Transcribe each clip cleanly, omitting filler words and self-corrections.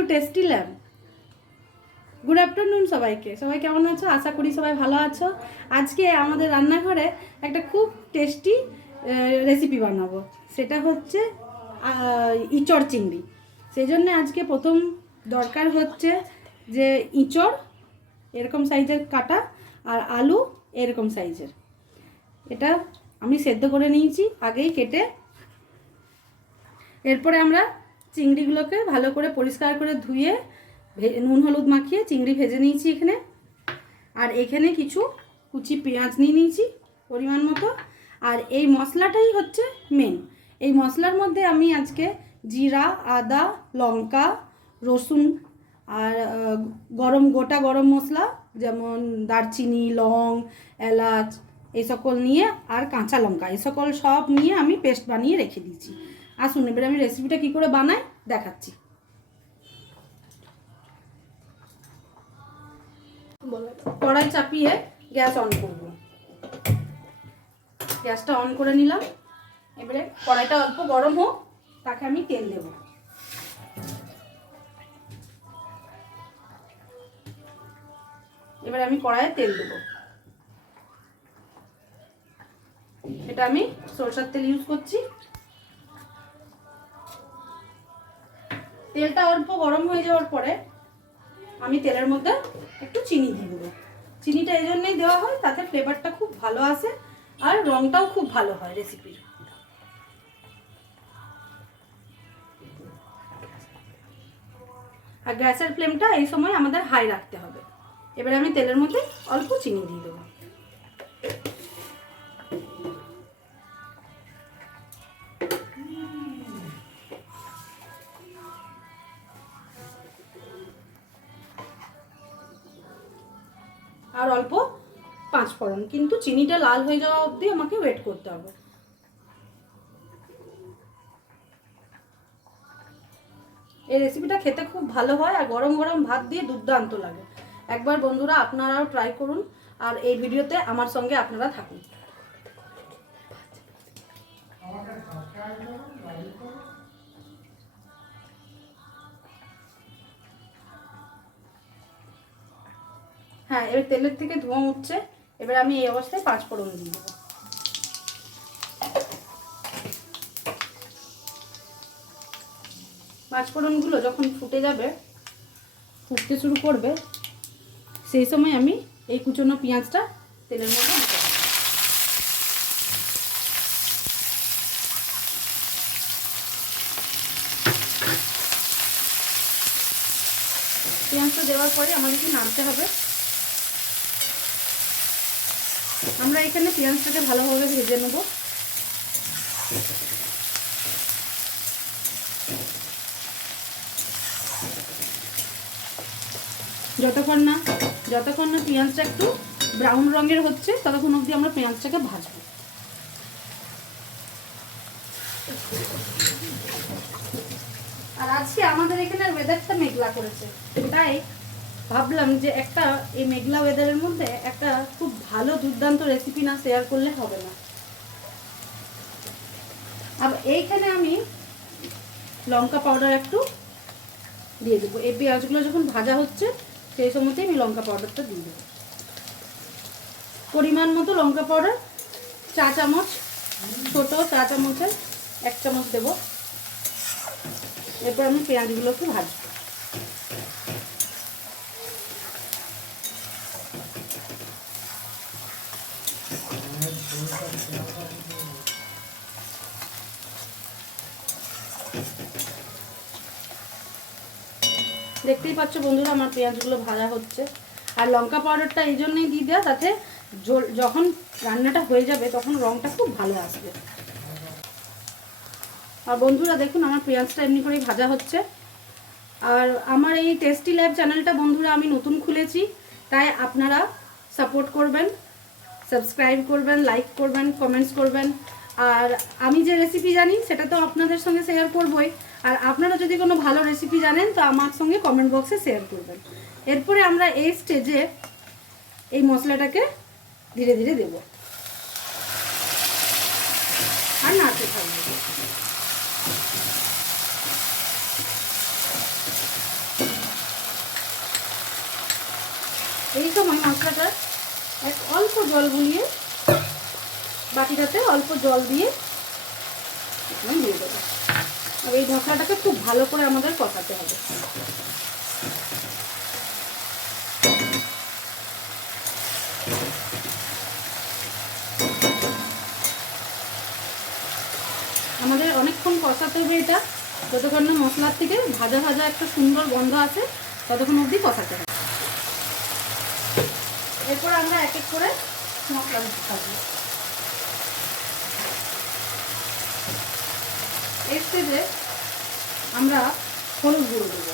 Two tasty lab. Good afternoon সবাইকে। সবাই কেমন আছো? আশা করি সবাই ভালো আছো। আজকে আমাদের রান্নাঘরে একটা খুব টেস্টি রেসিপি বানাবো, সেটা হচ্ছে ইঁচড় চিংড়ি। সেই জন্য আজকে প্রথম দরকার হচ্ছে যে ইঁচড় এরকম সাইজের কাটা, আর আলু এরকম সাইজের। এটা আমি সেদ্ধ করে নিয়েছি আগেই কেটে। এরপরে আমরা চিংড়িগুলোকে ভালো করে পরিষ্কার করে ধুয়ে নুন হলুদ মাখিয়ে চিংড়ি ভেজে নিয়েছি এখানে। আর এখানে কিছু কুচি পেঁয়াজ নিয়ে নিয়েছি পরিমাণ মতো। আর এই মশলাটাই হচ্ছে মেন। এই মশলার মধ্যে আমি আজকে জিরা, আদা, লঙ্কা, রসুন আর গোটা গরম মশলা যেমন দারচিনি, লং, এলাচ এই সকল নিয়ে, আর কাঁচা লঙ্কা এই সকল সব নিয়ে আমি পেস্ট বানিয়ে রেখে দিয়েছি। আসুন এবারে আমি রেসিপিটা কী করে বানাই দেখাচ্ছি। কড়াই চাপিয়ে গ্যাস অন করব। গ্যাসটা অন করে নিলাম। এবারে কড়াইটা অল্প গরম হোক, তাকে আমি তেল দেব। এবারে আমি কড়াইয়ে তেল দেব। এটা আমি সরষের তেল ইউজ করছি। তেলটা অল্প গরম হয়ে যাওয়ার পরে আমি তেলের মধ্যে একটু চিনি দিয়ে দেবো। চিনিটা এই জন্যই দেওয়া হয়, তাতে ফ্লেভারটা খুব ভালো আসে আর রঙটাও খুব ভালো হয় রেসিপির। আর গ্যাসের ফ্লেমটা এই সময় আমাদের হাই রাখতে হবে। এবারে আমি তেলের মধ্যে অল্প চিনি দিয়ে দেবো। আর অল্প পাঁচ ফোড়ন, কিন্তু চিনিটা লাল হয়ে যাওয়া অবধি আমাকে ওয়েট করতে হবে। এই রেসিপিটা খেতে খুব ভালো হয় আর গরম গরম ভাত দিয়ে দুর্দান্ত লাগে। একবার বন্ধুরা আপনারাও ট্রাই করুন, আর এই ভিডিওতে আমার সঙ্গে আপনারা থাকুন। হ্যাঁ, এবার তেলের থেকে ধোঁয়া উঠছে। এবার আমি এই অবস্থায় পাঁচ ফোড়ন দিয়ে দেবো। পাঁচফোড়নগুলো যখন ফুটে যাবে, ফুটতে শুরু করবে, সেই সময় আমি এই কুচনো পেঁয়াজটা তেলের মধ্যে দিতে হবে। পেঁয়াজটা দেওয়ার পরে আমাদেরকে নাড়তে হবে। আমরা এখানে পেঁয়াজটাকে ভালোভাবে ভেজে নেব। যতক্ষণ না পেঁয়াজটা একটু ব্রাউন রঙের হচ্ছে, ততক্ষণ অবধি আমরা পেঁয়াজটাকে ভাজবো। আর আজকে আমাদের এখানে ওয়েদারটা মেঘলা করেছে, তাই ভাবলাম যে এই মেঘলা ওয়েদারের মধ্যে একটা খুব ভালো দুর্দান্ত রেসিপি না শেয়ার করলে হবে না। আর এইখানে আমি লঙ্কা পাউডার একটু দিয়ে দেবো। এই পেঁয়াজগুলো যখন ভাজা হচ্ছে সেই সময়তেই আমি লঙ্কা পাউডারটা দিয়ে দেবো। পরিমাণ মতো লঙ্কা পাউডার, চা চামচ, ছোটো চা চামচের 1 চামচ দেবো। এরপর আমি পেঁয়াজগুলোকে ভাজবো। দেখতেই পাচ্ছ বন্ধুরা, আমার পেঁয়াজগুলো ভাজা হচ্ছে। আর লঙ্কা পাউডারটা এই জন্যই দিয়ে দেওয়া, তাতে যখন রান্নাটা হয়ে যাবে তখন রঙটা খুব ভালো আসবে। আর বন্ধুরা দেখুন, আমার পেঁয়াজটা এমনি করেই ভাজা হচ্ছে। আর আমার এই টেস্টি ল্যাব চ্যানেলটা বন্ধুরা আমি নতুন খুলেছি, তাই আপনারা সাপোর্ট করবেন, সাবস্ক্রাইব করবেন, লাইক করবেন, কমেন্টস করবেন। আর আমি যে রেসিপি জানি সেটা তো আপনাদের সঙ্গে শেয়ার করবই। আর আপনারা যদি কোনো ভালো রেসিপি জানেন তো আমার সঙ্গে কমেন্ট বক্সে শেয়ার করবেন। এরপরে আমরা এই স্টেজে এই মশলাটাকে ধীরে ধীরে দেব আর নাড়তে থাকবো। এই সময় মশলাটা অল্প জল গুলিয়ে বাটিটাতে অল্প জল দিয়ে দিয়ে দেবো। আর এই মশলাটাকে খুব ভালো করে আমাদের কষাতে হবে। আমাদের অনেকক্ষণ কষাতে হবে এটা, যতক্ষণ না মশলার থেকে ভাজা ভাজা একটা সুন্দর গন্ধ আছে ততক্ষণ অবধি কষাতে হবে। এরপর আমরা এক এক করে মশলা দিতে থাকবো। এই স্টেজে আমরা হলুদ গুঁড়ো দেবো,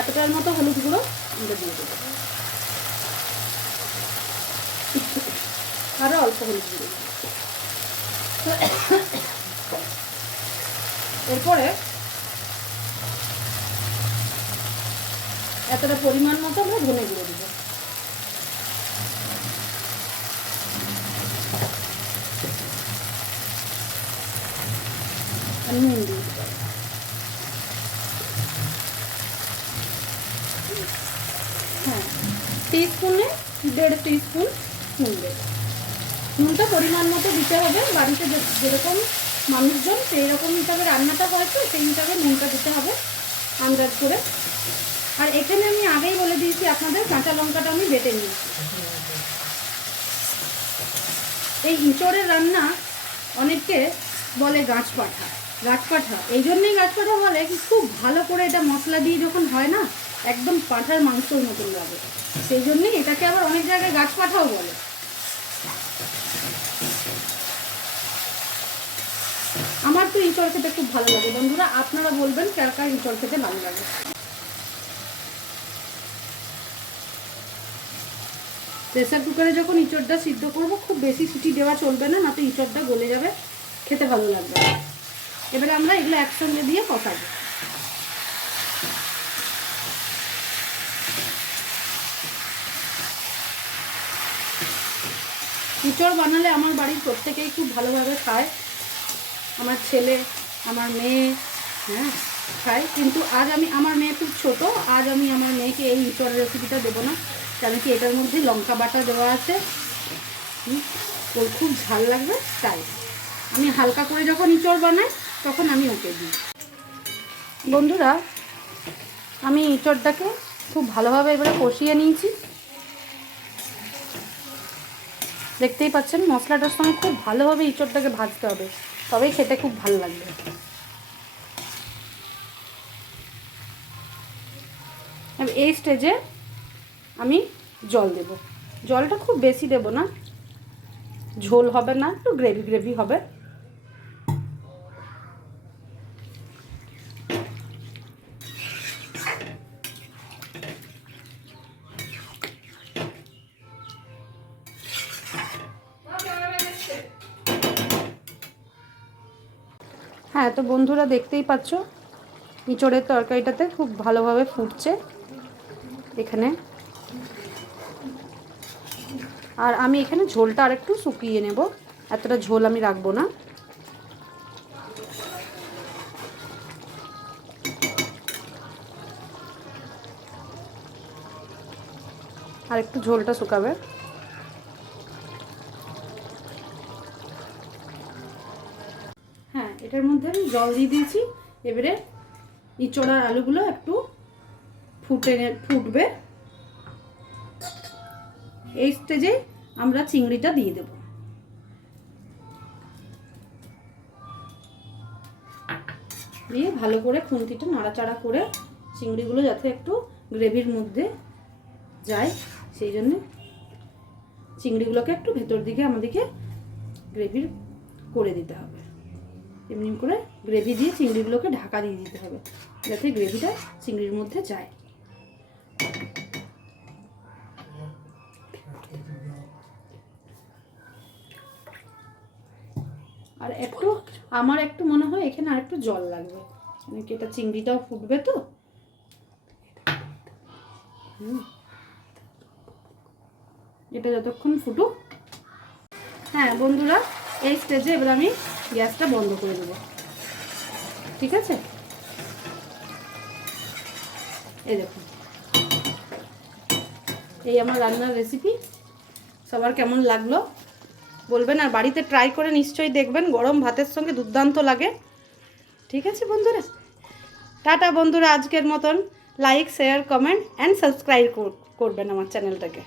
এতটার মতো হলুদ গুঁড়ো আমরা দিয়ে দেবো, আরও অল্প হলুদ গুঁড়ো। এরপরে এতটা পরিমাণ মতো আমরা ধনে গুঁড়ো দেবো। নুন দিয়ে দেবো। হ্যাঁ, টিস্পুনে 1.5 টিস্পুন নুন দেবো। নুনটা পরিমাণ মতো দিতে হবে, বাড়িতে যেরকম মানুষজন সেই রকম হিসাবে রান্নাটা হয়তো সেই হিসাবে নুনটা দিতে হবে আন্দাজ করে। আর এখানে আমি আগেই বলে দিয়েছি আপনাদের, কাঁচা লঙ্কাটা আমি বেটে নিয়েছি। এই ইঁচড়ের রান্না অনেকে বলে গাছ পাঠা, এই জন্যই গাছ পাঠা বলে কি খুব ভালো করে এটা মশলা দিয়ে যখন হয় না একদম পাঁঠার মাংসর মতন লাগে, সেই জন্যই এটাকে আবার অনেক জায়গায় গাছ পাঠাও বলে। আমার তো ইঁচড় খেতে খুব ভালো লাগে বন্ধুরা, আপনারা বলবেন কার কার ইঁচড় খেতে ভালো লাগে। প্রেসার কুকারে যখন ইঁচড়টা সিদ্ধ করব খুব বেশি সিটি দেওয়া চলবে না, না তো ইঁচড়টা গলে যাবে, খেতে ভালো লাগবে। এবারে আমরা এগুলো একসঙ্গে দিয়ে কষাবো। ইঁচড় বানালে আমার বাড়ির প্রত্যেকেই খুব ভালোভাবে খায়, আমার ছেলে, আমার মেয়ে, হ্যাঁ খায়। কিন্তু আজ আমি, আমার মেয়ে খুব ছোট, আজ আমি আমার মেয়েকে এই ইঁচড়ের রেসিপিটা দেবো না, কেন কি এটার মধ্যে লঙ্কা বাটা দেওয়া আছে, ওর খুব ঝাল লাগবে, তাই আমি হালকা করে যখন ইঁচড় বানাই তখন আমি ওকে দিই। বন্ধুরা, আমি ইঁচড়টাকে খুব ভালোভাবে এবারে কষিয়ে নিয়েছি, দেখতেই পাচ্ছেন মশলাটার সঙ্গে খুব ভালোভাবে ইঁচড়টাকে ভাজতে হবে, তবেই খেতে খুব ভালো লাগবে। এই স্টেজে আমি জল দেব, জলটা খুব বেশি দেব না, ঝোল হবে না, একটু গ্রেভি গ্রেভি হবে। হ্যাঁ, তো বন্ধুরা দেখতেই পাচ্ছ ইঁচড়ের তরকারিটাতে খুব ভালোভাবে ফুটছে এখানে। আর আমি এখানে ঝোলটা আরেকটু শুকিয়ে নেব, এতটা ঝোল আমি রাখবো না। আর একটু ঝোলটা শুকাবে। হ্যাঁ, এটার মধ্যে আমি জল দিয়ে দিয়েছি, এবারে ইঁচড় আর আলুগুলো একটু ফুটবে। এই স্টেজে আমরা চিংড়িটা দিয়ে দেব। দিয়ে ভালো করে খুন্তিটা নাড়াচাড়া করে চিংড়িগুলো যাতে একটু গ্রেভির মধ্যে যায়, সেই জন্য চিংড়িগুলোকে একটু ভেতর দিকে আমাদেরকে গ্রেভির করে দিতে হবে। এমনি করে গ্রেভি দিয়ে চিংড়িগুলোকে ঢাকা দিয়ে দিতে হবে যাতে গ্রেভিটা চিংড়ির মধ্যে যায়। আর একটু আমার একটু মনে হয় এখানে আর একটু জল লাগবে, মানে কি এটা চিংড়িটাও ফুটবে তো। এটা যতক্ষণ ফুটুক। হ্যাঁ বন্ধুরা, এই স্টেজে এবার আমি গ্যাসটা বন্ধ করে দেবো, ঠিক আছে। এই দেখুন এই আমার রান্নার রেসিপি। সবার কেমন লাগলো বলবেন, আর বাড়িতে ট্রাই করে নিশ্চয়ই দেখবেন, গরম ভাতের সঙ্গে দুর্দান্ত লাগে। ঠিক আছে বন্ধুরা, টাটা বন্ধুরা, আজকের মতন like share comment and subscribe করবেন আমার চ্যানেলটাকে।